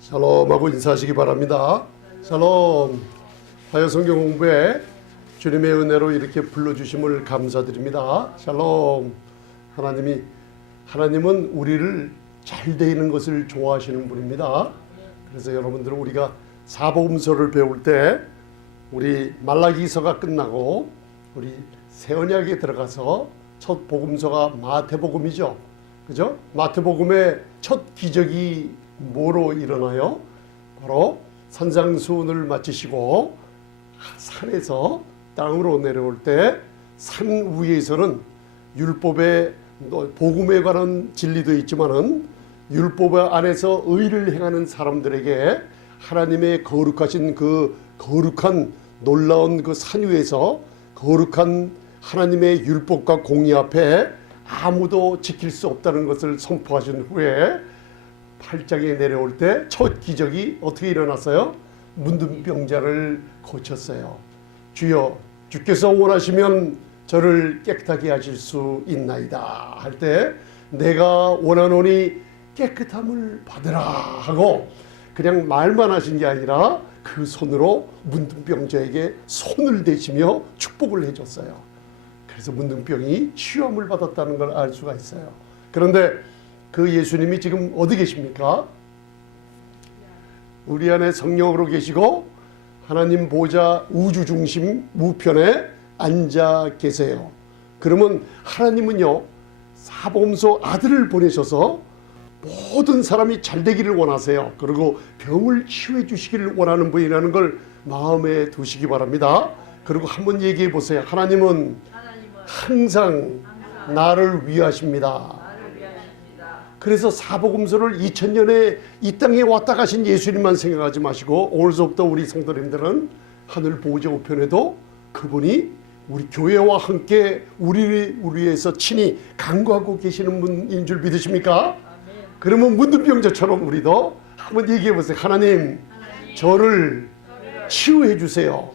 샬롬하고 인사하시기 바랍니다. 샬롬. 화요 성경 공부에 주님의 은혜로 이렇게 불러주심을 감사드립니다. 샬롬. 하나님은 우리를 잘 되는 것을 좋아하시는 분입니다. 그래서 여러분들은 우리가 사복음서를 배울 때 우리 말라기서가 끝나고 우리 새 언약에 들어가서 첫 복음서가 마태복음이죠. 그죠? 마태복음의 첫 기적이 뭐로 일어나요? 바로 산상수훈을 마치시고 산에서 땅으로 내려올 때 산 위에서는 율법의 복음에 관한 진리도 있지만은 율법 안에서 의를 행하는 사람들에게 하나님의 거룩하신 그 거룩한 놀라운 그 산 위에서 거룩한 하나님의 율법과 공의 앞에 아무도 지킬 수 없다는 것을 선포하신 후에 8장에 내려올 때 첫 기적이 어떻게 일어났어요? 문둥병자를 고쳤어요. 주여, 주께서 원하시면 저를 깨끗하게 하실 수 있나이다 할 때 내가 원하노니 깨끗함을 받으라 하고 그냥 말만 하신 게 아니라 그 손으로 문둥병자에게 손을 대시며 축복을 해줬어요. 그래서 문둥병이 치유함을 받았다는 걸 알 수가 있어요. 그런데 그 예수님이 지금 어디 계십니까? 우리 안에 성령으로 계시고 하나님 보좌 우주 중심 우편에 앉아 계세요. 그러면 하나님은요, 사복음서 아들을 보내셔서 모든 사람이 잘 되기를 원하세요. 그리고 병을 치유해 주시기를 원하는 분이라는 걸 마음에 두시기 바랍니다. 그리고 한번 얘기해 보세요. 하나님은 항상 나를 위하십니다. 그래서 사복음서를 2000년에 이 땅에 왔다 가신 예수님만 생각하지 마시고 오늘서부터 우리 성도님들은 하늘 보좌 우편에도 그분이 우리 교회와 함께 우리를 위해서 친히 간구하고 계시는 분인 줄 믿으십니까? 그러면 문둥병자처럼 우리도 한번 얘기해 보세요. 하나님, 저를 치유해 주세요.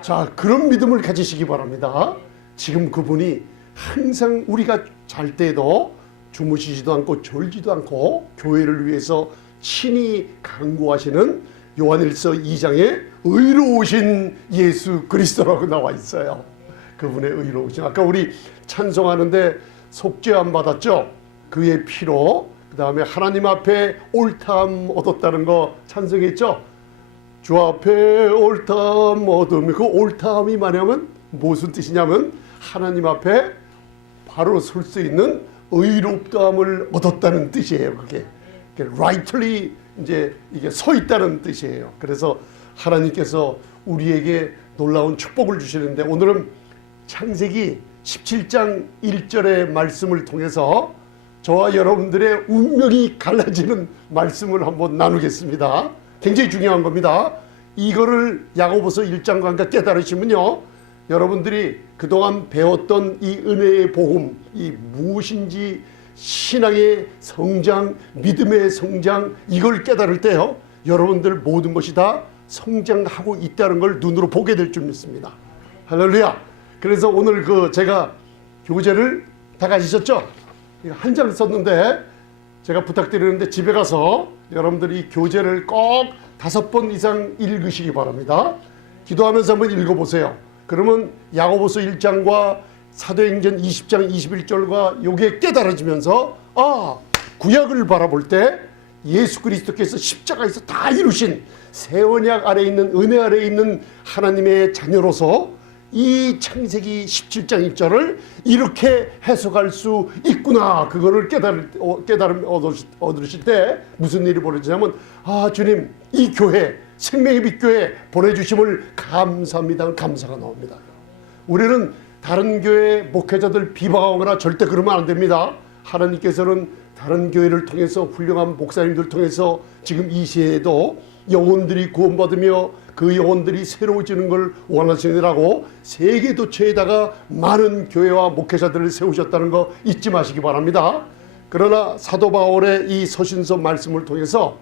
자, 그런 믿음을 가지시기 바랍니다. 지금 그분이 항상 우리가 잘 때도 주무시지도 않고 졸지도 않고 교회를 위해서 친히 간구하시는 요한일서 2장에 의로우신 예수 그리스도라고 나와 있어요. 그분의 의로우신, 아까 우리 찬송하는데 속죄함 받았죠? 그의 피로, 그 다음에 하나님 앞에 옳다함 얻었다는 거 찬송했죠? 주 앞에 옳다함 얻으면 그 옳다함이 뭐냐면 무슨 뜻이냐면 하나님 앞에 바로 설 수 있는 의롭다함을 얻었다는 뜻이에요. 그게 rightly 이제 이게 서 있다는 뜻이에요. 그래서 하나님께서 우리에게 놀라운 축복을 주시는데 오늘은 창세기 17장 1절의 말씀을 통해서 저와 여러분들의 운명이 갈라지는 말씀을 한번 나누겠습니다. 굉장히 중요한 겁니다. 이거를 야고보서 1장과 함께 깨달으시면요, 여러분들이 그동안 배웠던 이 은혜의 복음, 이 무엇인지 신앙의 성장, 믿음의 성장, 이걸 깨달을 때요, 여러분들 모든 것이 다 성장하고 있다는 걸 눈으로 보게 될 줄 믿습니다. 할렐루야. 그래서 오늘 제가 교재를 다 가지셨죠? 한 장 썼는데 제가 부탁드리는데 집에 가서 여러분들이 이 교재를 꼭 5번 이상 읽으시기 바랍니다. 기도하면서 한번 읽어보세요. 그러면 야고보서 1장과 사도행전 20장 21절과 요게 깨달아지면서 구약을 바라볼 때 예수 그리스도께서 십자가에서 다 이루신 새 언약 아래 있는 은혜 아래 있는 하나님의 자녀로서 이 창세기 17장 1절을 이렇게 해석할 수 있구나, 그거를 깨달음 얻으실 때 무슨 일이 벌어지냐면 주님, 이 교회 생명의 빛 교회 보내주심을 감사합니다. 감사가 나옵니다. 우리는 다른 교회 목회자들 비방하거나 절대 그러면 안 됩니다. 하나님께서는 다른 교회를 통해서 훌륭한 목사님들 통해서 지금 이 시대에도 영혼들이 구원받으며 그 영혼들이 새로워지는 걸 원하시느라고 세계 도처에다가 많은 교회와 목회자들을 세우셨다는 거 잊지 마시기 바랍니다. 그러나 사도 바울의 이 서신서 말씀을 통해서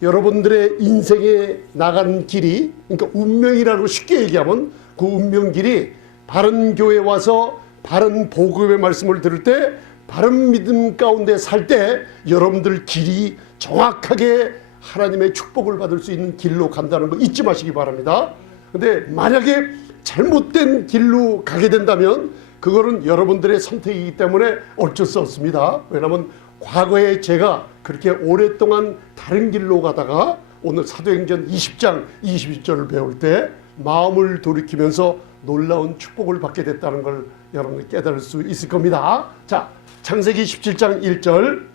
여러분들의 인생에 나가는 길이, 그러니까 운명이라고 쉽게 얘기하면 그 운명길이 바른 교회에 와서 바른 복음의 말씀을 들을 때 바른 믿음 가운데 살 때 여러분들 길이 정확하게 하나님의 축복을 받을 수 있는 길로 간다는 거 잊지 마시기 바랍니다. 근데 만약에 잘못된 길로 가게 된다면 그거는 여러분들의 선택이기 때문에 어쩔 수 없습니다. 왜냐하면 과거에 제가 그렇게 오랫동안 다른 길로 가다가 오늘 사도행전 20장 21절을 배울 때 마음을 돌이키면서 놀라운 축복을 받게 됐다는 걸 여러분이 깨달을 수 있을 겁니다. 자, 창세기 17장 1절,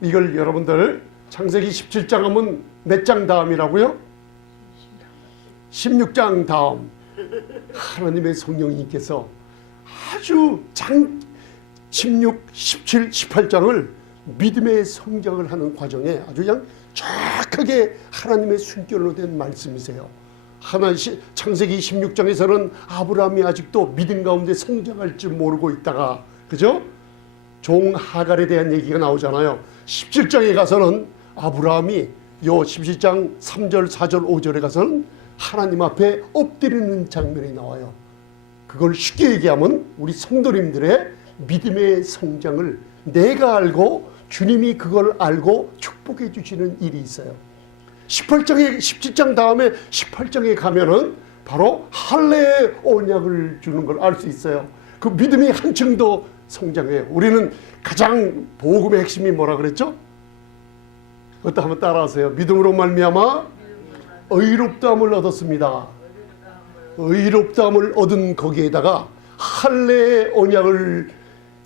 이걸 여러분들 창세기 17장 하면 몇 장 다음이라고요? 16장 다음. 하나님의 성령님께서 아주 16, 17, 18장을 믿음의 성장을 하는 과정에 아주 그냥 정확하게 하나님의 순결로 된 말씀이세요. 창세기 16장에서는 아브라함이 아직도 믿음 가운데 성장할 줄 모르고 있다가, 그죠? 종 하갈에 대한 얘기가 나오잖아요. 17장에 가서는 아브라함이 요 17장 3절, 4절, 5절에 가서는 하나님 앞에 엎드리는 장면이 나와요. 그걸 쉽게 얘기하면 우리 성도님들의 믿음의 성장을 내가 알고 주님이 그걸 알고 축복해 주시는 일이 있어요. 17장 다음에 18장에 가면은 바로 할례의 언약을 주는 걸 알 수 있어요. 그 믿음이 한층 더 성장해요. 우리는 가장 복음의 핵심이 뭐라 그랬죠? 그것도 한번 따라하세요. 믿음으로 말미암아 의롭다함을 얻었습니다. 의롭다함을 얻은 거기에다가 할례의 언약을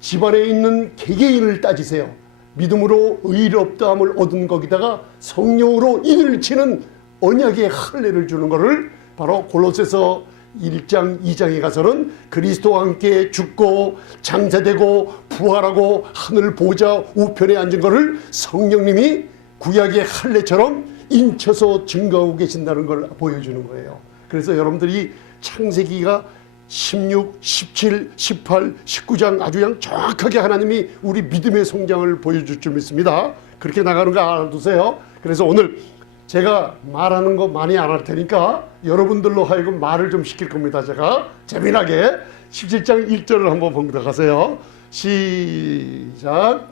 집안에 있는 개개인을 따지세요. 믿음으로 의롭다함을 얻은 거기다가 성령으로 인을 치는 언약의 할례를 주는 것을 바로 골로새서 1장 2장에 가서는 그리스도와 함께 죽고 장사되고 부활하고 하늘 보좌 우편에 앉은 것을 성령님이 구약의 할례처럼 인쳐서 증거하고 계신다는 걸 보여주는 거예요. 그래서 여러분들이 창세기가 16, 17, 18, 19장 아주 그냥 정확하게 하나님이 우리 믿음의 성장을 보여줄 줄 믿습니다. 그렇게 나가는 거 알아두세요. 그래서 오늘 제가 말하는 거 많이 안 할 테니까 여러분들로 하여금 말을 좀 시킬 겁니다. 제가 재미나게 17장 1절을 한번 봉독 하세요. 시작.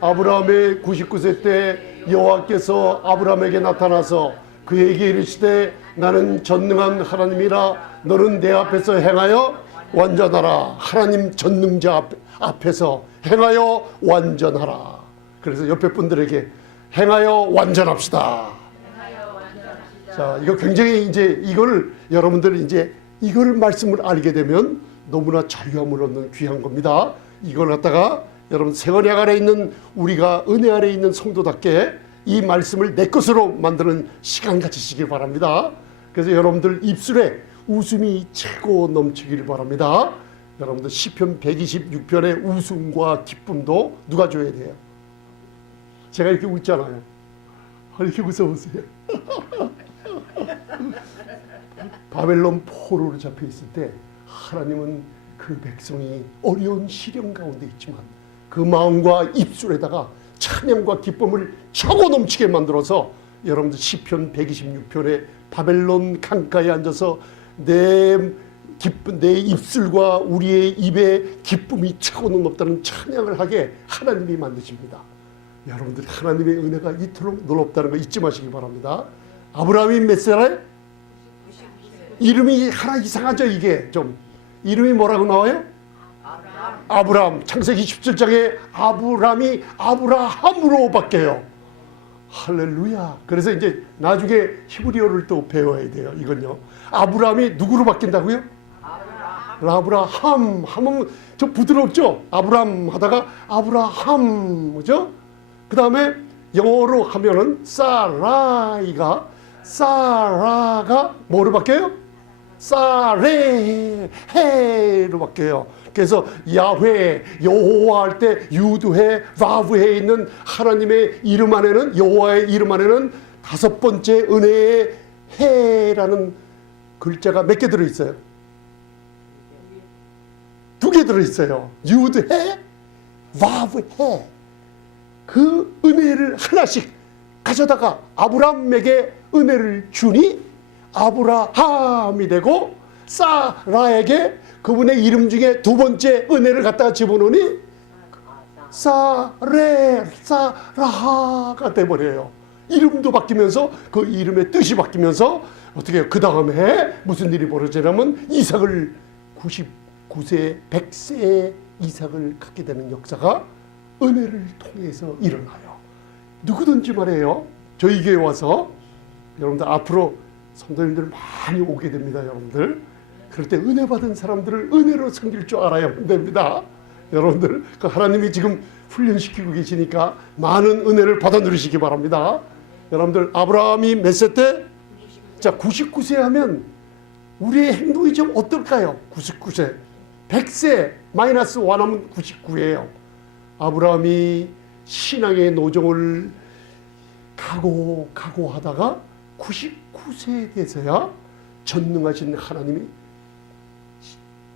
아브라함의 99세 때 여호와께서 아브라함에게 나타나서 그에게 이르시되 나는 전능한 하나님이라 너는 내 앞에서 행하여 완전하라. 하나님 전능자 앞에서 행하여 완전하라. 그래서 옆에 분들에게 행하여 완전합시다. 자, 이거 굉장히 이제 이걸 여러분들이 이제 이걸 말씀을 알게 되면 너무나 자유함을 얻는 귀한 겁니다. 이걸 갖다가 여러분 세원약 아래 있는 우리가 은혜 아래 있는 성도답게 이 말씀을 내 것으로 만드는 시간 가지시길 바랍니다. 그래서 여러분들 입술에 웃음이 차고 넘치길 바랍니다. 여러분들 시편 126편의 웃음과 기쁨도 누가 줘야 돼요? 제가 이렇게 웃잖아요. 이렇게 웃어보세요. 바벨론 포로로 잡혀 있을 때 하나님은 그 백성이 어려운 시련 가운데 있지만 그 마음과 입술에다가 찬양과 기쁨을 차고 넘치게 만들어서 여러분들 시편 126편에 바벨론 강가에 앉아서 내 입술과 우리의 입에 기쁨이 차고 넘었다는 찬양을 하게 하나님이 만드십니다. 여러분들 하나님의 은혜가 이토록 놀랍다는 거 잊지 마시기 바랍니다. 아브라함이 몇 살에? 이름이 하나 이상하죠. 이게 좀 이름이 뭐라고 나와요? 아브라함. 창세기 17장에 아브라함이 아브라함으로 바뀌어요. 할렐루야. 그래서 이제 나중에 히브리어를 또 배워야 돼요. 이건요. 아브라함이 누구로 바뀐다고요? 아브라함 하면 좀 부드럽죠. 아브라함 하다가 아브라함, 그죠? 그 다음에 영어로 하면은 사라가 뭐로 바뀌어요? 사레해로 바뀌어요. 그래서 야훼, 여호와 할 때 유드해, 바브해 있는 하나님의 이름 안에는, 여호와의 이름 안에는 다섯 번째 은혜의 해라는 글자가 몇 개 들어있어요? 두 개 들어있어요. 유드해, 바브해. 그 은혜를 하나씩 가져다가 아브라함에게 은혜를 주니 아브라함이 되고 사라에게 그분의 이름 중에 두 번째 은혜를 갖다가 집어넣으니 사라하가 돼버려요. 이름도 바뀌면서 그 이름의 뜻이 바뀌면서 어떻게 해요? 그 다음에 무슨 일이 벌어지냐면 이삭을 99세 100세의 이삭을 갖게 되는 역사가 은혜를 통해서 일어나요. 누구든지 말이에요. 저희 교회 와서 여러분들 앞으로 성도님들 많이 오게 됩니다. 여러분들 그럴 때 은혜 받은 사람들을 은혜로 섬길 줄 알아야 됩니다. 여러분들 그 하나님이 지금 훈련시키고 계시니까 많은 은혜를 받아 누리시기 바랍니다. 여러분들 아브라함이 몇 세 때? 자 99세 하면 우리의 행동이 좀 어떨까요? 99세 100세 마이너스 1 하면 99예요. 아브라함이 신앙의 노정을 가고 하다가 99세에 돼서야 전능하신 하나님이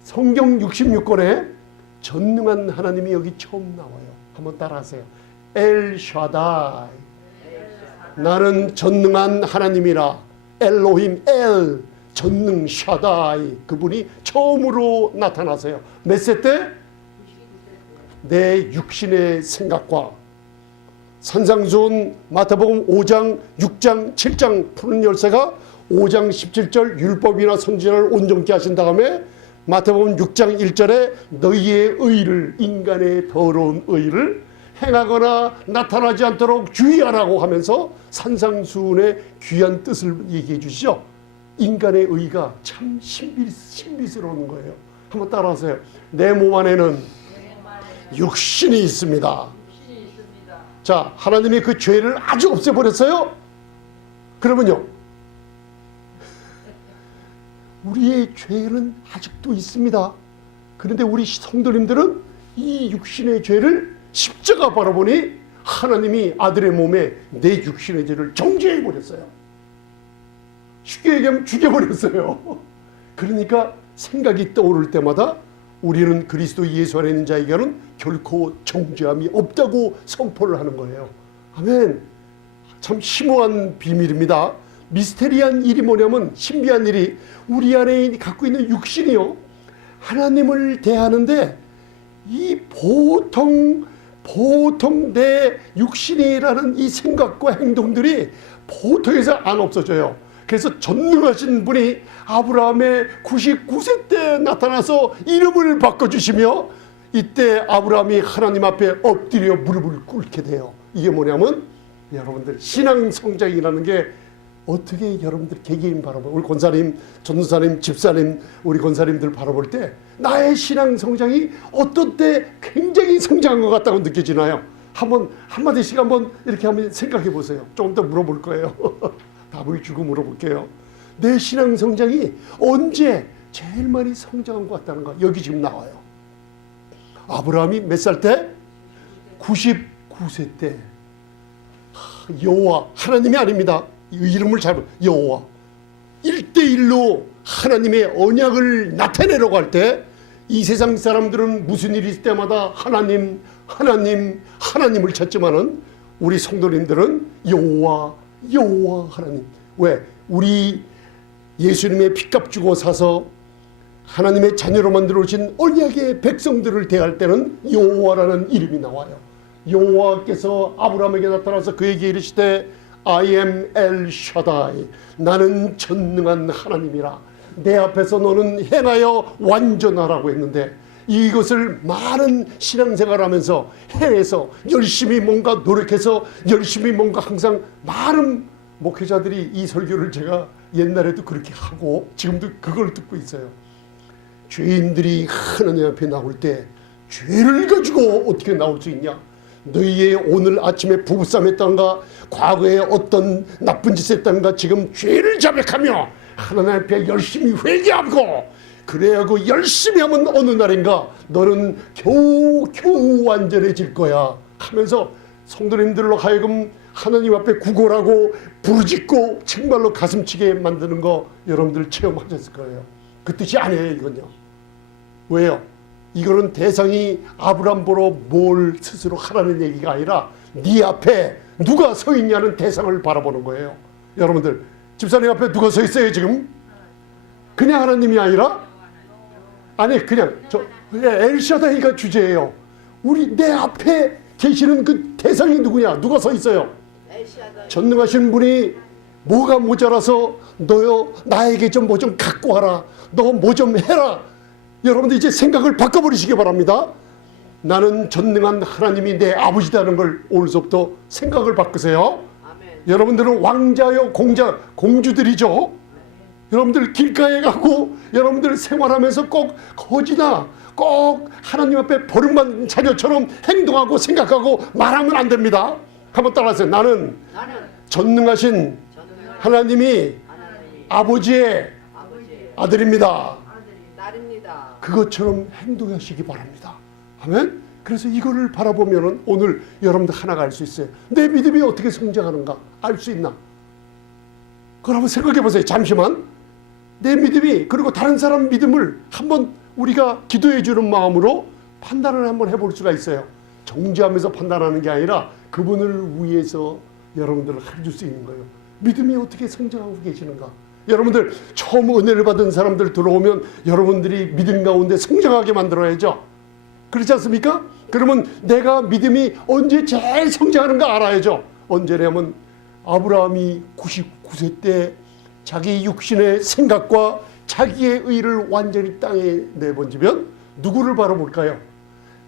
성경 66권에 전능한 하나님이 여기 처음 나와요. 한번 따라하세요. 엘 샤다이. 나는 전능한 하나님이라. 엘로힘 엘 전능 샤다이. 그분이 처음으로 나타나세요. 몇 세 때? 내 육신의 생각과 산상수훈 마태복음 5장 6장 7장 푸는 열쇠가 5장 17절 율법이나 선지자를 온전케 하신 다음에 마태복음 6장 1절에 너희의 의를 인간의 더러운 의를 행하거나 나타나지 않도록 주의하라고 하면서 산상수훈의 귀한 뜻을 얘기해 주시죠. 인간의 의가 참 신비스러운 거예요. 한번 따라하세요. 내 몸 안에는 육신이 있습니다. 자, 하나님이 그 죄를 아주 없애버렸어요. 그러면요, 우리의 죄는 아직도 있습니다. 그런데 우리 성도님들은 이 육신의 죄를 십자가 바라보니 하나님이 아들의 몸에 내 육신의 죄를 정죄해버렸어요. 쉽게 얘기하면 죽여버렸어요. 그러니까 생각이 떠오를 때마다 우리는 그리스도 예수 안에 있는 자에게는 결코 정죄함이 없다고 선포를 하는 거예요. 아멘. 참 심오한 비밀입니다. 미스테리한 일이 뭐냐면, 신비한 일이 우리 안에 갖고 있는 육신이요, 하나님을 대하는데 이 보통 내 육신이라는 이 생각과 행동들이 보통에서 안 없어져요. 그래서 전능하신 분이 아브라함의 99세 때 나타나서 이름을 바꿔주시며 이때 아브라함이 하나님 앞에 엎드려 무릎을 꿇게 돼요. 이게 뭐냐면 여러분들 신앙 성장이라는 게 어떻게 여러분들 개개인 바라보면, 우리 권사님, 전도사님, 집사님, 우리 권사님들 바라볼 때 나의 신앙 성장이 어떤 때 굉장히 성장한 것 같다고 느껴지나요? 한번 한마디씩 한번 이렇게 한번 생각해 보세요. 조금 더 물어볼 거예요. 답을 주고 물어볼게요. 내 신앙 성장이 언제 제일 많이 성장한 것 같다는 거 여기 지금 나와요. 아브라함이 몇 살 때? 99세 때. 여호와, 하나님이 아닙니다. 이름을 잘, 여호와 1대1로 하나님의 언약을 나타내려고 할 때 이 세상 사람들은 무슨 일이 있을 때마다 하나님을 찾지만은 우리 성도님들은 여호와 하나님. 왜? 우리 예수님의 핏값 주고 사서 하나님의 자녀로 만들어주신 언약의 백성들을 대할 때는 여호와라는 이름이 나와요. 여호와께서 아브라함에게 나타나서 그에게 이르시되 I am El Shaddai. 나는 전능한 하나님이라. 내 앞에서 너는 행하여 완전하라고 했는데, 이것을 많은 신앙생활을 하면서 해내서 열심히 뭔가 노력해서 열심히 뭔가 항상 많은 목회자들이 이 설교를 제가 옛날에도 그렇게 하고 지금도 그걸 듣고 있어요. 죄인들이 하나님 앞에 나올 때 죄를 가지고 어떻게 나올 수 있냐? 너희의 오늘 아침에 부부싸움 했던가, 과거에 어떤 나쁜 짓을 했던가, 지금 죄를 자백하며 하나님 앞에 열심히 회개하고 그래야고 열심히 하면 어느 날인가 너는 겨우 완전해질 거야 하면서 성도님들로 하여금 하나님 앞에 구걸하고 부르짖고 정말로 가슴치게 만드는 거 여러분들 체험하셨을 거예요. 그 뜻이 아니에요. 이건요. 왜요? 이거는 대상이 아브라함 보러 뭘 스스로 하라는 얘기가 아니라 네 앞에 누가 서 있냐는 대상을 바라보는 거예요. 여러분들, 집사님 앞에 누가 서 있어요 지금? 그냥 하나님이 아니라? 아니, 그냥 엘샤다이가 주제예요. 우리 내 앞에 계시는 그 대상이 누구냐? 누가 서 있어요? 전능하신 분이 뭐가 모자라서 너요 나에게 좀 뭐 좀 갖고 와라, 너 뭐 좀 해라. 여러분들 이제 생각을 바꿔버리시기 바랍니다. 나는 전능한 하나님이 내 아버지라는 걸 오늘서부터 생각을 바꾸세요. 아멘. 여러분들은 왕자요 공주들이죠. 여러분들 길가에 가고 여러분들 생활하면서 꼭 거지나 꼭 하나님 앞에 버림받은 자녀처럼 행동하고 생각하고 말하면 안 됩니다. 한번 따라하세요. 나는 전능하신 하나님이 아버지의 아들입니다. 그것처럼 행동하시기 바랍니다. 아멘. 그래서 이거를 바라보면 오늘 여러분들 하나가 알 수 있어요. 내 믿음이 어떻게 성장하는가 알 수 있나? 그걸 한번 생각해 보세요. 잠시만. 내 믿음이 그리고 다른 사람 믿음을 한번 우리가 기도해 주는 마음으로 판단을 한번 해볼 수가 있어요. 정죄하면서 판단하는 게 아니라 그분을 위해서 여러분들을 해줄 수 있는 거예요. 믿음이 어떻게 성장하고 계시는가? 여러분들 처음 은혜를 받은 사람들 들어오면 여러분들이 믿음 가운데 성장하게 만들어야죠. 그렇지 않습니까? 그러면 내가 믿음이 언제 제일 성장하는가 알아야죠. 언제냐면 아브라함이 99세 때 자기 육신의 생각과 자기의 의를 완전히 땅에 내번지면 누구를 바라볼까요?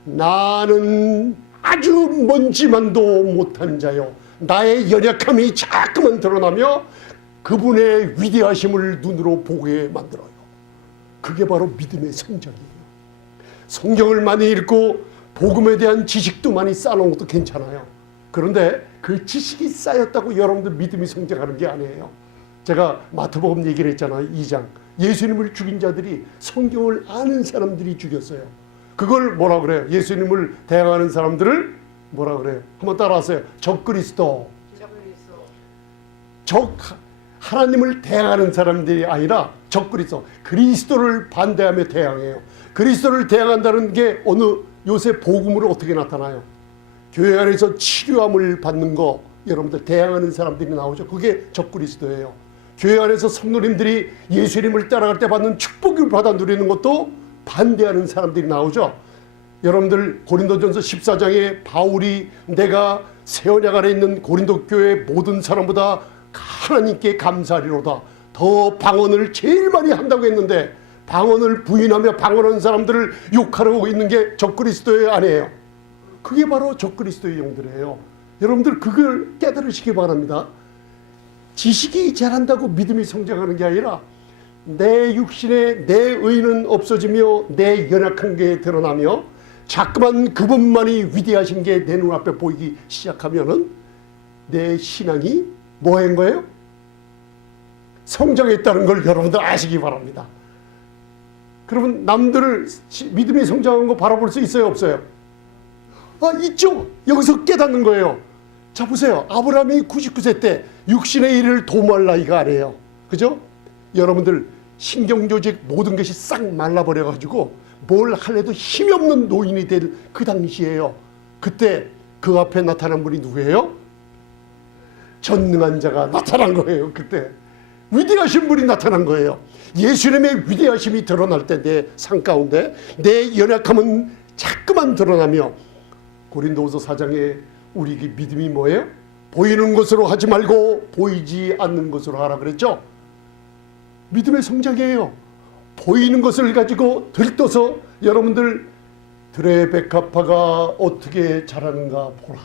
나는 아주 먼지만도 못한 자요, 나의 연약함이 자꾸만 드러나며 그분의 위대하심을 눈으로 보게 만들어요. 그게 바로 믿음의 성장이에요. 성경을 많이 읽고 복음에 대한 지식도 많이 쌓아놓은 것도 괜찮아요. 그런데 그 지식이 쌓였다고 여러분들 믿음이 성장하는 게 아니에요. 제가 마태복음 얘기를 했잖아요. 2장. 예수님을 죽인 자들이 성경을 아는 사람들이 죽였어요. 그걸 뭐라 그래요? 예수님을 대항하는 사람들을 뭐라 그래요? 한번 따라하세요. 적그리스도. 하나님을 대항하는 사람들이 아니라 적그리스도, 그리스도를 반대하며 대항해요. 그리스도를 대항한다는 게 어느 요새 복음으로 어떻게 나타나요? 교회 안에서 치료함을 받는 거 여러분들 대항하는 사람들이 나오죠. 그게 적그리스도예요. 교회 안에서 성도님들이 예수님을 따라갈 때 받는 축복을 받아 누리는 것도 반대하는 사람들이 나오죠. 여러분들 고린도전서 14장에 바울이 내가 새 언약 아래 있는 고린도 교회 모든 사람보다 하나님께 감사하리로다, 더 방언을 제일 많이 한다고 했는데 방언을 부인하며 방언하는 사람들을 욕하려고 있는 게 적그리스도의 아니에요. 그게 바로 적그리스도의 영들이에요. 여러분들 그걸 깨달으시기 바랍니다. 지식이 자란다고 믿음이 성장하는 게 아니라 내 육신에 내 의는 없어지며 내 연약한 게 드러나며 자꾸만 그분만이 위대하신 게 내 눈앞에 보이기 시작하면은 내 신앙이 뭐 한 거예요? 성장했다는 걸 여러분들 아시기 바랍니다. 그러면 남들을 믿음이 성장한 거 바라볼 수 있어요, 없어요? 있죠. 여기서 깨닫는 거예요. 자 보세요. 아브라함이 99세 때 육신의 일을 도모할 나이가 아니에요. 그죠? 여러분들 신경조직 모든 것이 싹 말라버려가지고 뭘 할래도 힘이 없는 노인이 될 그 당시예요. 그때 그 앞에 나타난 분이 누구예요? 전능한 자가 나타난 거예요. 그때 위대하신 분이 나타난 거예요. 예수님의 위대하심이 드러날 때 내 삶 가운데 내 연약함은 자꾸만 드러나며 고린도후서 4장에 우리 믿음이 뭐예요? 보이는 것으로 하지 말고 보이지 않는 것으로 하라 그랬죠. 믿음의 성장이에요. 보이는 것을 가지고 들떠서 여러분들 들의 백합화가 어떻게 자라는가 보라.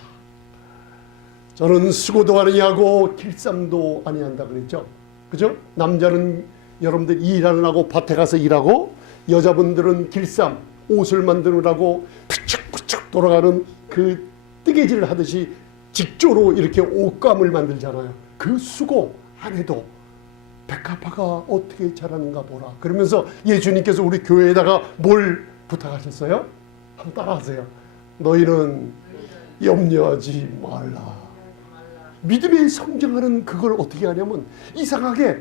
저는 수고도 아니하고 길쌈도 아니한다 그랬죠. 그죠? 남자는 여러분들 일 안 하고 밭에 가서 일하고 여자분들은 길쌈 옷을 만드느라고 푸축푸축 돌아가는 그 뜨개질을 하듯이 직조로 이렇게 옷감을 만들잖아요. 그 수고 안 해도 백합화가 어떻게 자라는가 보라. 그러면서 예수님께서 우리 교회에다가 뭘 부탁하셨어요? 한번 따라하세요. 너희는 염려하지 말라. 믿음이 성장하는 그걸 어떻게 하냐면 이상하게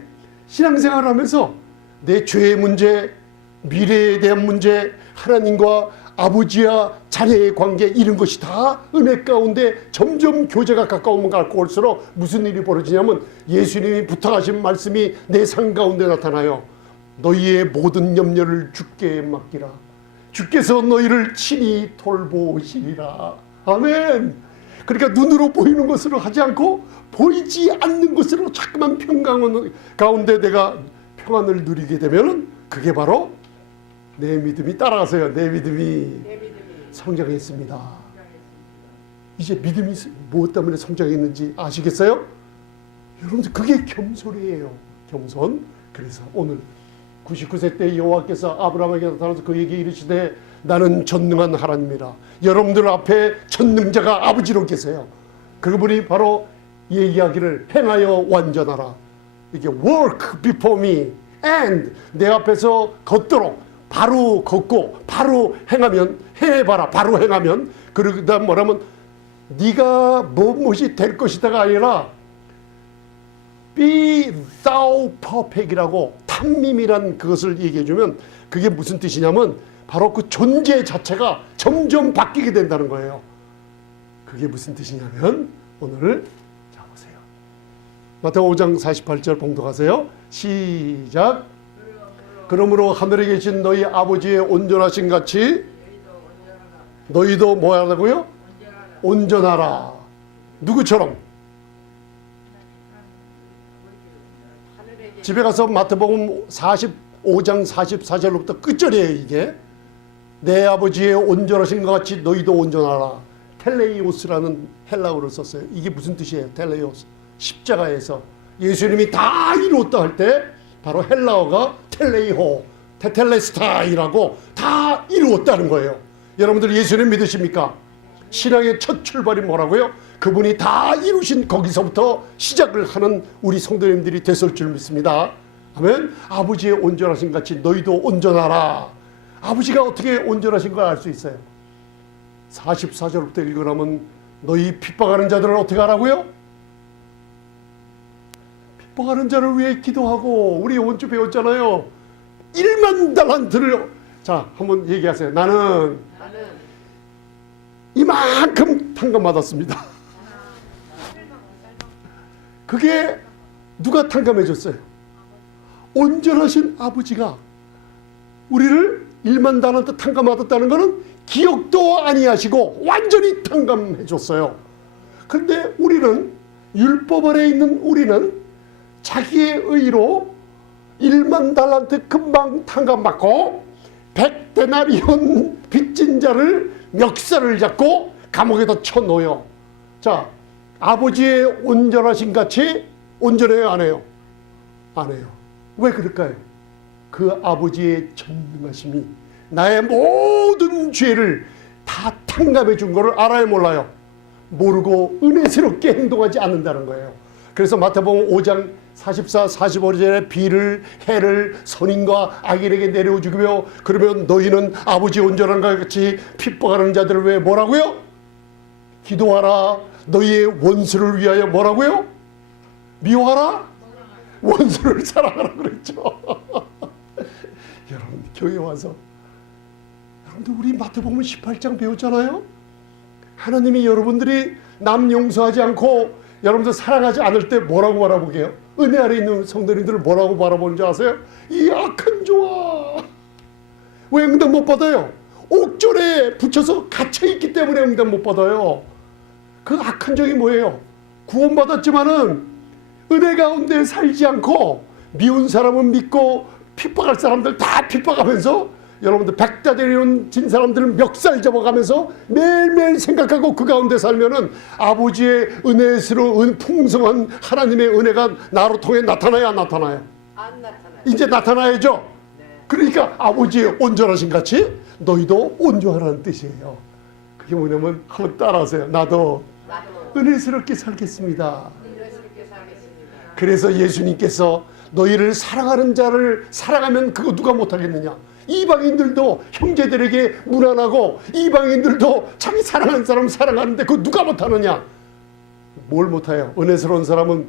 신앙생활을 하면서 내 죄의 문제, 미래에 대한 문제, 하나님과 아버지와 자녀의 관계 이런 것이 다 은혜 가운데 점점 교제가 가까우면 갈수록 무슨 일이 벌어지냐면 예수님이 부탁하신 말씀이 내 삶 가운데 나타나요. 너희의 모든 염려를 주께 맡기라. 주께서 너희를 친히 돌보시리라. 아멘. 그러니까 눈으로 보이는 것으로 하지 않고 보이지 않는 것으로 자꾸만 평강 가운데 내가 평안을 누리게 되면 그게 바로 내 믿음이 따라가세요. 내 믿음이 성장했습니다. 이제 믿음이 무엇 때문에 성장했는지 아시겠어요? 여러분들 그게 겸손이에요. 겸손. 그래서 오늘 99세 때 여호와께서 아브라함에게 나타나서 그에게 이르시되 나는 전능한 하나님이라. 여러분들 앞에 전능자가 아버지로 계세요. 그분이 바로 얘기하기를 행하여 완전하라. 이게 work before me and 내 앞에서 걷도록 바로 걷고 바로 행하면 행해봐라. 바로 행하면 그러고 그다음 뭐라면 네가 무엇이 될 것이다가 아니라 be thou perfect이라고 탐밈이란 그것을 얘기해주면 그게 무슨 뜻이냐면 바로 그 존재 자체가 점점 바뀌게 된다는 거예요. 그게 무슨 뜻이냐면 오늘 자 보세요. 마태복음 5장 48절 봉독하세요. 시작. 그러므로 하늘에 계신 너희 아버지의 온전하신 같이 너희도 뭐 하라고요? 온전하라. 누구처럼? 집에 가서 마태복음 45장 44절로부터 끝절이에요. 이게 내 아버지의 온전하신 것 같이 너희도 온전하라. 텔레이오스라는 헬라어를 썼어요. 이게 무슨 뜻이에요? 텔레이오스. 십자가에서 예수님이 다 이루었다 할 때 바로 헬라어가 텔레이호, 테텔레스타이라고 다 이루었다는 거예요. 여러분들 예수님 믿으십니까? 신앙의 첫 출발이 뭐라고요? 그분이 다 이루신 거기서부터 시작을 하는 우리 성도님들이 됐을 줄 믿습니다. 아멘. 아버지의 온전하신 같이 너희도 온전하라. 아버지가 어떻게 온전하신 걸 알 수 있어요. 44절부터 읽으라면 너희 핍박하는 자들을 어떻게 하라고요? 핍박하는 자를 위해 기도하고 우리 원주 배웠잖아요. 1만 달란트를 자 한번 얘기하세요. 나는 이만큼 탕감받았습니다. 그게 누가 탕감해 줬어요? 온전하신 아버지가 우리를 1만 달란트 탕감받았다는 것은 기억도 아니하시고 완전히 탕감해 줬어요. 그런데 우리는 율법 아래 있는 우리는 자기의 의로 1만 달란트 금방 탕감받고 100데나리온 빚진 자를 멱살을 잡고 감옥에다 쳐넣어요. 자, 아버지의 온전하신 같이 온전해요, 안 해요? 안 해요. 왜 그럴까요? 그 아버지의 전능하심이 나의 모든 죄를 다 탕감해 준 거를 알아요, 몰라요? 모르고 은혜스럽게 행동하지 않는다는 거예요. 그래서 마태복음 5장 44, 45절에 비를 해를 선인과 악인에게 내려 주며 그러면 너희는 아버지 온전한 것 같이 핍박하는 자들을 왜 뭐라고요? 기도하라. 너희의 원수를 위하여 뭐라고요? 미워하라. 원수를 사랑하라 그랬죠. 여러분 교회 와서 여러분들 우리 마태복음 18장 배웠잖아요. 하나님이 여러분들이 남 용서하지 않고 여러분들 사랑하지 않을 때 뭐라고 바라보게요? 은혜 아래 있는 성도님들을 뭐라고 바라보는 줄 아세요? 이 악한 종아. 왜 응답 못 받아요? 옥절에 붙여서 갇혀있기 때문에 응답 못 받아요. 그 악한 종이 뭐예요? 구원받았지만은 은혜 가운데 살지 않고 미운 사람은 믿고 핍박할 사람들 다 핍박하면서 여러분들 백다대리온 진 사람들을 멱살 잡아가면서 매일매일 생각하고 그 가운데 살면은 아버지의 은혜스러운 풍성한 하나님의 은혜가 나로 통해 나타나야 안 나타나요? 안 나타나요. 이제 나타나야죠. 네. 그러니까 아버지의 온전하신 같이 너희도 온전하라는 뜻이에요. 그게 뭐냐면 한번 따라하세요. 나도 은혜스럽게 살겠습니다. 그래서 예수님께서 너희를 사랑하는 자를 사랑하면 그거 누가 못하겠느냐? 이방인들도 형제들에게 무난하고 이방인들도 자기 사랑하는 사람 사랑하는데 그거 누가 못하느냐? 뭘 못해요? 은혜스러운 사람은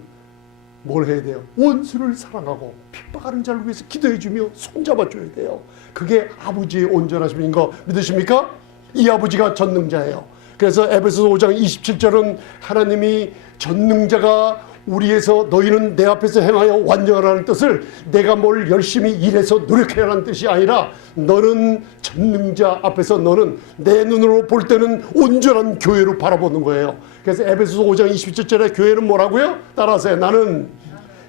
뭘 해야 돼요? 원수를 사랑하고 핍박하는 자를 위해서 기도해주며 손잡아줘야 돼요. 그게 아버지의 온전하심인 거 믿으십니까? 이 아버지가 전능자예요. 그래서 에베소서 5장 27절은 하나님이 전능자가 우리에서 너희는 내 앞에서 행하여 완전하라는 뜻을 내가 뭘 열심히 일해서 노력해라는 뜻이 아니라 너는 전능자 앞에서 너는 내 눈으로 볼 때는 온전한 교회로 바라보는 거예요. 그래서 에베소서 5장 27절에 교회는 뭐라고요? 따라하세요. 나는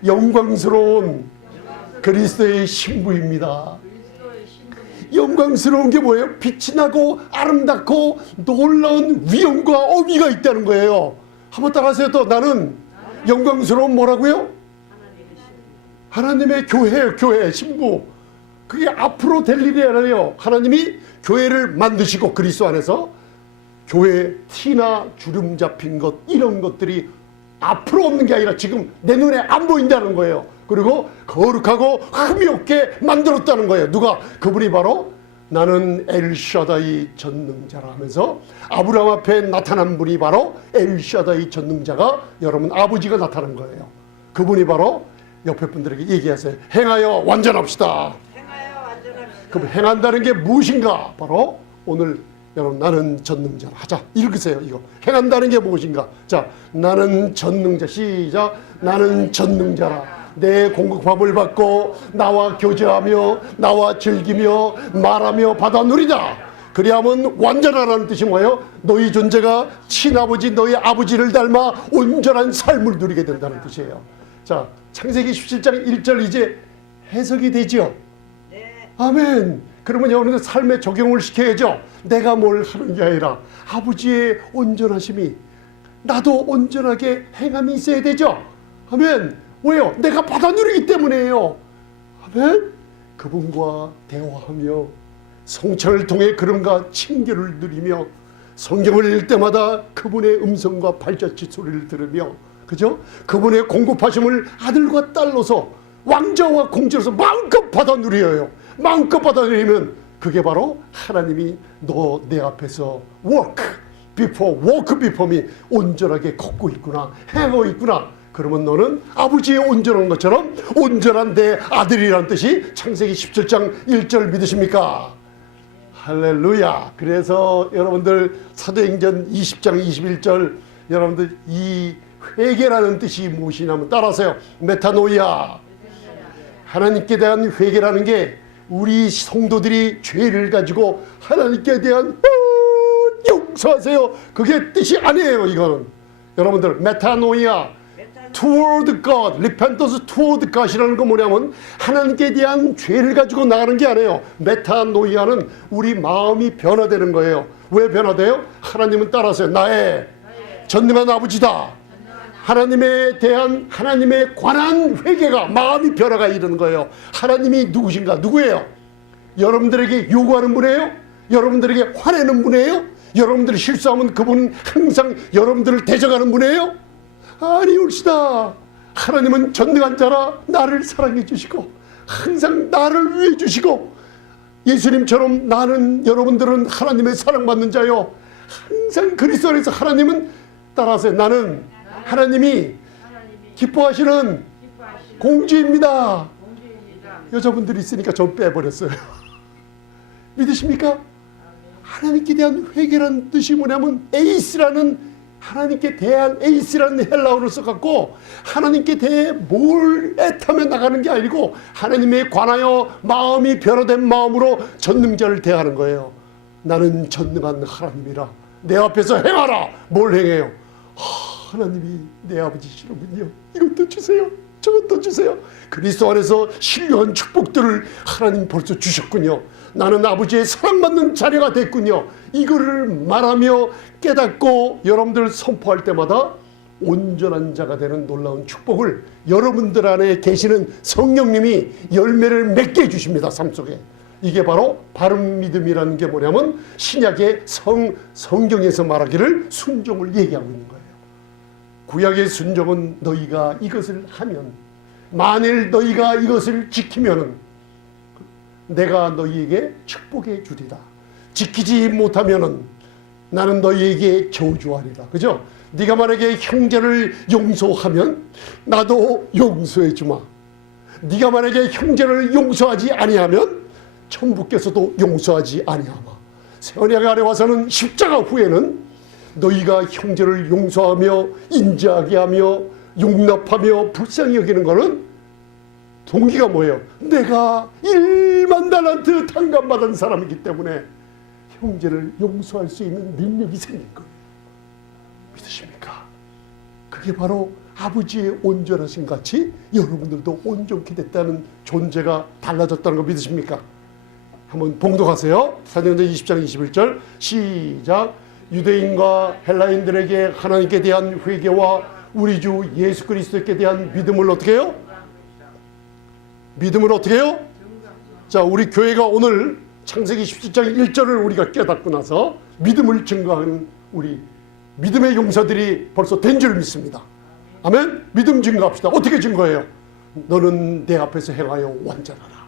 영광스러운 그리스도의 신부입니다. 영광스러운 게 뭐예요? 빛이 나고 아름답고 놀라운 위엄과 어미가 있다는 거예요. 한번 따라하세요. 또 나는 영광스러운 뭐라고요? 하나님의 교회예요. 교회 신부. 그게 앞으로 될 일이 아니에요. 하나님이 교회를 만드시고 그리스도 안에서 교회 티나 주름 잡힌 것 이런 것들이 앞으로 없는 게 아니라 지금 내 눈에 안 보인다는 거예요. 그리고 거룩하고 흠이 없게 만들었다는 거예요. 누가? 그분이 바로 나는 엘샤다이 전능자라 하면서 아브라함 앞에 나타난 분이 바로 엘샤다이 전능자가 여러분 아버지가 나타난 거예요. 그분이 바로 옆에 분들에게 얘기하세요. 행하여 완전합시다. 그럼 행한다는 게 무엇인가? 바로 오늘 여러분 나는 전능자라 하자. 읽으세요. 이거 행한다는 게 무엇인가? 자, 나는 전능자. 시작. 나는 전능자라. 내 공급함을 받고 나와 교제하며 나와 즐기며 말하며 받아 누리다. 그리하면 완전하라는 뜻이 뭐예요? 너희 존재가 친아버지 너희 아버지를 닮아 온전한 삶을 누리게 된다는 뜻이에요. 자, 창세기 17장 1절 이제 해석이 되죠? 네. 아멘. 그러면 여러분들 삶에 적용을 시켜야죠. 내가 뭘 하는 게 아니라 아버지의 온전하심이 나도 온전하게 행함이 있어야 되죠. 아멘. 왜요? 내가 받아 누리기 때문에요. 아멘. 그분과 대화하며 성찬을 통해 그분과 친교를 누리며 성경을 읽을 때마다 그분의 음성과 발자취 소리를 들으며 그죠? 그분의 공급하심을 아들과 딸로서 왕자와 공주로서 마음껏 받아 누려요. 마음껏 받아 누리면 그게 바로 하나님이 너 내 앞에서 walk before me 온전하게 걷고 있구나 행하고 있구나. 그러면 너는 아버지의 온전한 것처럼 온전한 내 아들이라는 뜻이 창세기 17장 1절 믿으십니까? 할렐루야. 그래서 여러분들 사도행전 20장 21절 여러분들 이 회개라는 뜻이 무엇이냐면 따라하세요. 메타노이아. 하나님께 대한 회개라는 게 우리 성도들이 죄를 가지고 하나님께 대한 용서하세요. 그게 뜻이 아니에요. 이거는 여러분들 메타노이아 toward God, repentance toward God이라는 건 뭐냐면 하나님께 대한 죄를 가지고 나가는 게 아니에요. 메타노이아는 우리 마음이 변화되는 거예요. 왜 변화돼요? 하나님은 따라서 나의 전능한 아버지다. 하나님에 대한 하나님에 관한 회개가 마음이 변화가 이르는 거예요. 하나님이 누구신가? 누구예요? 여러분들에게 요구하는 분이에요? 여러분들에게 화내는 분이에요? 여러분들이 실수하면 그분은 항상 여러분들을 대적하는 분이에요? 아니올시다. 하나님은 전능한 자라 나를 사랑해 주시고 항상 나를 위해 주시고 예수님처럼 나는 여러분들은 하나님의 사랑받는 자요. 항상 그리스도 안에서 하나님은 따라서 나는 하나님이 기뻐하시는 공주입니다. 여자분들이 있으니까 저 빼버렸어요. 믿으십니까? 하나님께 대한 회개라는 뜻이 뭐냐면 에이스라는 하나님께 대한 에이스라는 헬라어를 써갖고 하나님께 대해 뭘 애타며 나가는 게 아니고 하나님에 관하여 마음이 변화된 마음으로 전능자를 대하는 거예요. 나는 전능한 하나님이라 내 앞에서 행하라. 뭘 행해요? 하나님이 내 아버지시로군요. 이것도 주세요. 저것도 주세요. 그리스도 안에서 신령한 축복들을 하나님 벌써 주셨군요. 나는 아버지의 사랑받는 자녀가 됐군요. 이거를 말하며 깨닫고 여러분들 선포할 때마다 온전한 자가 되는 놀라운 축복을 여러분들 안에 계시는 성령님이 열매를 맺게 해주십니다. 삶 속에. 이게 바로 바른 믿음이라는 게 뭐냐면 신약의 성경에서 말하기를 순종을 얘기하고 있는 거예요. 구약의 순종은 너희가 이것을 하면 만일 너희가 이것을 지키면은 내가 너희에게 축복해 주리라. 지키지 못하면은 나는 너희에게 저주하리라. 그죠? 네가 만약에 형제를 용서하면 나도 용서해 주마. 네가 만약에 형제를 용서하지 아니하면 천부께서도 용서하지 아니하마. 새언약 아래 와서는 십자가 후에는 너희가 형제를 용서하며 인자하게 하며 용납하며 불쌍히 여기는 거는 동기가 뭐예요? 내가 1만 달란트 탕감받은 사람이기 때문에 형제를 용서할 수 있는 능력이 생긴 거예요. 믿으십니까? 그게 바로 아버지의 온전하신 같이 여러분들도 온전케 됐다는 존재가 달라졌다는 거 믿으십니까? 한번 봉독하세요. 사도행전 20장 21절 시작. 유대인과 헬라인들에게 하나님께 대한 회개와 우리 주 예수 그리스도께 대한 믿음을 어떻게 해요? 믿음을 어떻게 해요? 자, 우리 교회가 오늘 창세기 17장 1절을 우리가 깨닫고 나서 믿음을 증거하는 우리 믿음의 용사들이 벌써 된 줄 믿습니다. 아멘. 믿음 증거합시다. 어떻게 증거해요? 너는 내 앞에서 행하여 완전하라.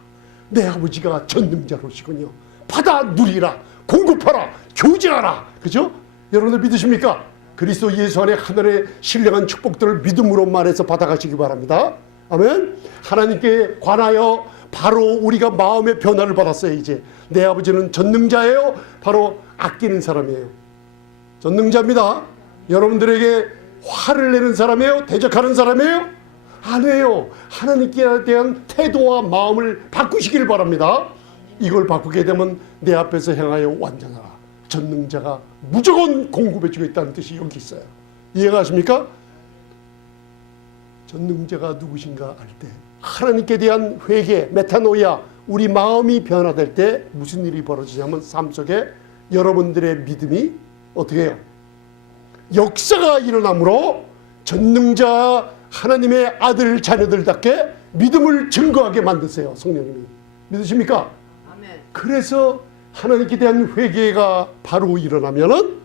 내 아버지가 전능자로시군요. 받아 누리라. 공급하라. 교제하라. 그죠? 여러분들 믿으십니까? 그리스도 예수 안에 하늘의 신령한 축복들을 믿음으로 말해서 받아가시기 바랍니다. 아멘. 하나님께 관하여 바로 우리가 마음의 변화를 받았어요. 이제 내 아버지는 전능자예요. 바로 아끼는 사람이에요. 전능자입니다. 여러분들에게 화를 내는 사람이에요? 대적하는 사람이에요? 아니에요. 하나님께 대한 태도와 마음을 바꾸시길 바랍니다. 이걸 바꾸게 되면 내 앞에서 행하여 완전하라. 전능자가 무조건 공급해주고 있다는 뜻이 여기 있어요. 이해가 가십니까? 전능자가 누구신가 알 때 하나님께 대한 회개, 메타노이아, 우리 마음이 변화될 때 무슨 일이 벌어지냐면 삶 속에 여러분들의 믿음이 어떻게 해요? 역사가 일어나므로 전능자 하나님의 아들 자녀들답게 믿음을 증거하게 만드세요. 성령님이. 믿으십니까? 아멘. 그래서 하나님께 대한 회개가 바로 일어나면은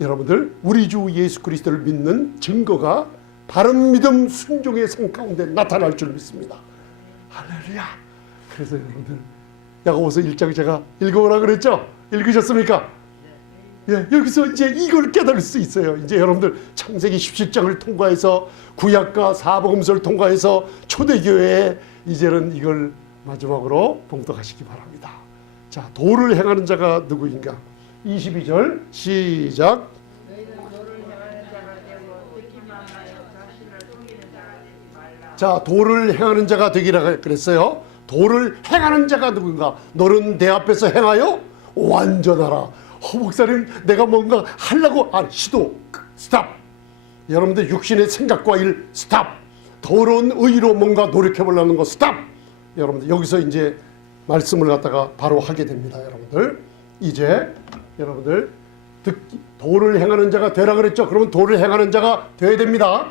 여러분들 우리 주 예수 그리스도를 믿는 증거가 바른 믿음 순종의 삶 가운데 나타날 줄 믿습니다. 할렐루야. 그래서 여러분들 야고보서 1장 제가 읽어보라 그랬죠? 읽으셨습니까? 예, 여기서 이제 이걸 깨달을 수 있어요. 이제 여러분들 창세기 17장을 통과해서 구약과 사복음서를 통과해서 초대교회에 이제는 이걸 마지막으로 봉독하시기 바랍니다. 자, 도를 행하는 자가 누구인가? 22절 시작. 자, 도를 행하는 자가 되기라 그랬어요. 도를 행하는 자가 누군가? 너는 내 앞에서 행하여 완전하라. 목사님, 내가 뭔가 하려고 시도 스탑. 여러분들 육신의 생각과 일 스탑. 더러운 의로 뭔가 노력해 보려는 거 스탑. 여러분들 여기서 이제 말씀을 갖다가 바로 하게 됩니다. 여러분들 이제 여러분들 도를 행하는 자가 되라 그랬죠. 그러면 도를 행하는 자가 되어야 됩니다.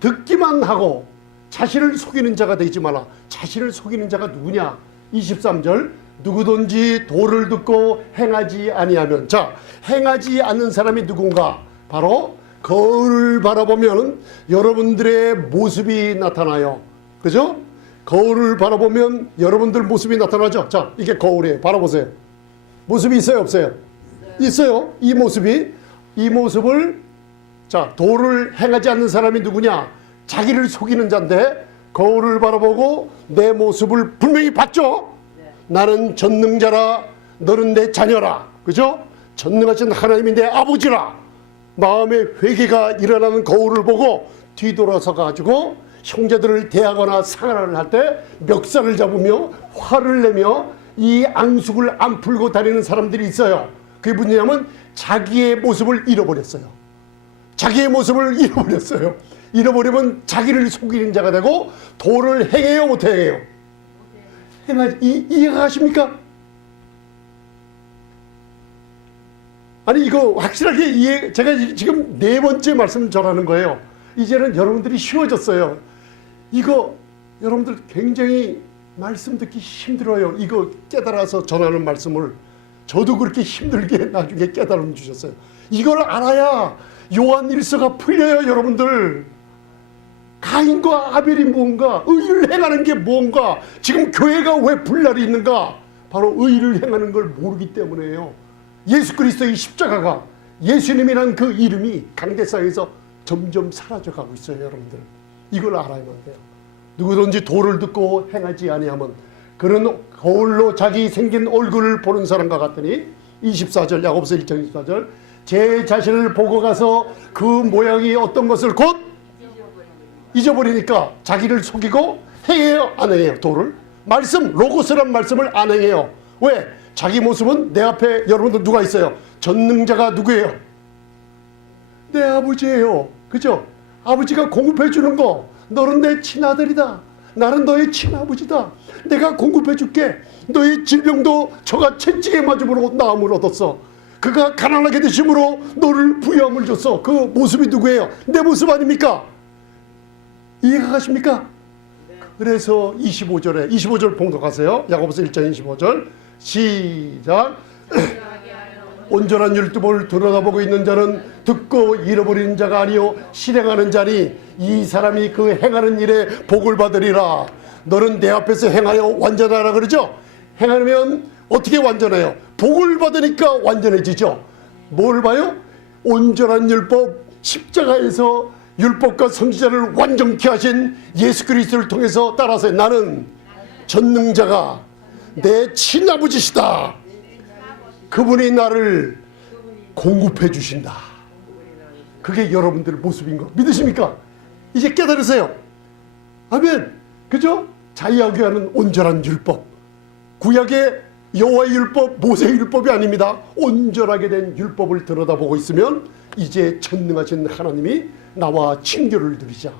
듣기만 하고 자신을 속이는 자가 되지 마라. 자신을 속이는 자가 누구냐? 23절 누구든지 도를 듣고 행하지 아니하면, 자, 행하지 않는 사람이 누군가? 바로 거울을 바라보면 여러분들의 모습이 나타나요. 그죠? 거울을 바라보면 여러분들 모습이 나타나죠. 자, 이게 거울이에요. 바라보세요. 모습이 있어요, 없어요? 있어요. 이 모습을, 자, 도를 행하지 않는 사람이 누구냐? 자기를 속이는 자인데 거울을 바라보고 내 모습을 분명히 봤죠. 나는 전능자라, 너는 내 자녀라. 그죠? 전능하신 하나님이 내 아버지라. 마음의 회개가 일어나는 거울을 보고 뒤돌아서 가지고 형제들을 대하거나 상하를 할 때 멱살을 잡으며 화를 내며 이 앙숙을 안 풀고 다니는 사람들이 있어요. 그게 뭐냐면 자기의 모습을 잃어버렸어요. 자기의 모습을 잃어버렸어요. 잃어버리면 자기를 속이는 자가 되고 도를 행해요, 못 행해요? 이해가 가십니까? 아니, 이거 확실하게 제가 지금 네 번째 말씀 전하는 거예요. 이제는 여러분들이 쉬워졌어요. 이거 여러분들 굉장히 말씀 듣기 힘들어요. 이거 깨달아서 전하는 말씀을 저도 그렇게 힘들게 나중에 깨달음 주셨어요. 이걸 알아야 요한 1서가 풀려요. 여러분들, 가인과 아벨이 뭔가, 의를 행하는 게 뭔가, 지금 교회가 왜 분란이 있는가? 바로 의를 행하는 걸 모르기 때문에요. 예수 그리스도의 십자가가, 예수님이란 그 이름이 강대상에서 점점 사라져가고 있어요. 여러분들, 이걸 알아야만 돼요. 누구든지 도를 듣고 행하지 아니하면 그는 거울로 자기 생긴 얼굴을 보는 사람과 같으니, 24절 야고보서 1장 24절 제 자신을 보고 가서 그 모양이 어떤 것을 곧 잊어버리니까 자기를 속이고 행해요, 안 행해요? 도를? 말씀, 로고스란 말씀을 안 행해요. 왜? 자기 모습은 내 앞에 여러분들 누가 있어요? 전능자가 누구예요? 내 아버지예요. 그죠? 아버지가 공급해 주는 거, 너는 내 친아들이다. 나는 너의 친아버지다. 내가 공급해 줄게. 너의 질병도 저가 채찍에 맞음으로 나음을 얻었어. 그가 가난하게 되심으로 너를 부여함을 줬어. 그 모습이 누구예요? 내 모습 아닙니까? 이해가 가십니까? 그래서 25절 봉독하세요. 야고보서 1장 25절 시작. 온전한 율법을 들여다보고 있는 자는 듣고 잃어버리는 자가 아니요 실행하는 자니 이 사람이 그 행하는 일에 복을 받으리라. 너는 내 앞에서 행하여 완전하라 그러죠? 행하면 어떻게 완전해요? 복을 받으니까 완전해지죠. 뭘 봐요? 온전한 율법, 십자가에서 율법과 선지자를 완전케 하신 예수 그리스도를 통해서 따라서 나는 전능자가 내 친아버지시다. 그분이 나를 공급해 주신다. 그게 여러분들 모습인 거 믿으십니까? 이제 깨달으세요. 아멘. 그죠? 자유하게하는 온전한 율법, 구약의 여호와의 율법, 모세의 율법이 아닙니다. 온전하게 된 율법을 들여다보고 있으면 이제 전능하신 하나님이 나와 친교를 누리자.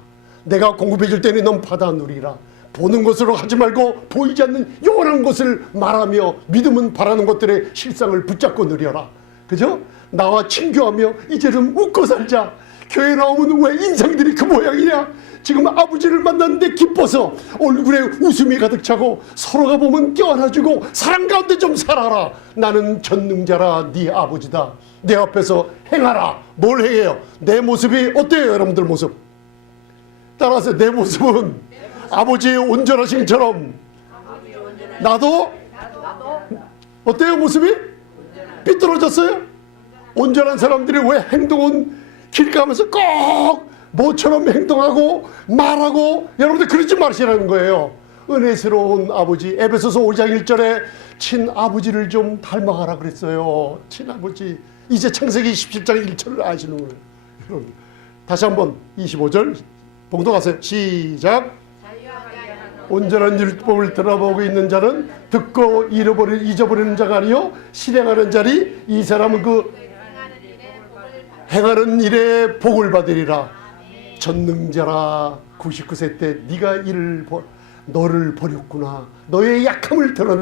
내가 공급해 줄 때는 넌 받아 누리라. 보는 것으로 하지 말고 보이지 않는 영원한 것을 말하며 믿음은 바라는 것들의 실상을 붙잡고 누려라. 그죠? 나와 친교하며 이제는 웃고 살자. 교회 나오면 왜 인상들이 그 모양이냐? 지금 아버지를 만났는데 기뻐서 얼굴에 웃음이 가득 차고 서로가 보면 껴안아주고 사랑 가운데 좀 살아라. 나는 전능자라 네 아버지다. 내 앞에서 행하라. 뭘 행해요? 내 모습이 어때요? 여러분들 모습 따라서 내 모습은 아버지의 온전하심처럼 나도 어때요? 모습이 삐뚤어졌어요? 온전한 사람들이 왜 행동은 길 가면서 꼭 모처럼 행동하고 말하고, 여러분들 그러지 마시라는 거예요. 은혜스러운 아버지, 에베소서 5장 1절에 친아버지를 좀 닮아가라 그랬어요. 친아버지. 이제 창세기 17장 1절을 아시는 거예요. 여러분 다시 한번 25절 봉독하세요. 시작. 온전한 율법을 들어보고 있는 자는 듣고 잊어버리는 자가 아니요 실행하는 자리. 이 사람은 그 행하는 일에 복을 받으리라. 전능자라. 99세 때 네가 너를 버렸구나. 너의 약함을 드러내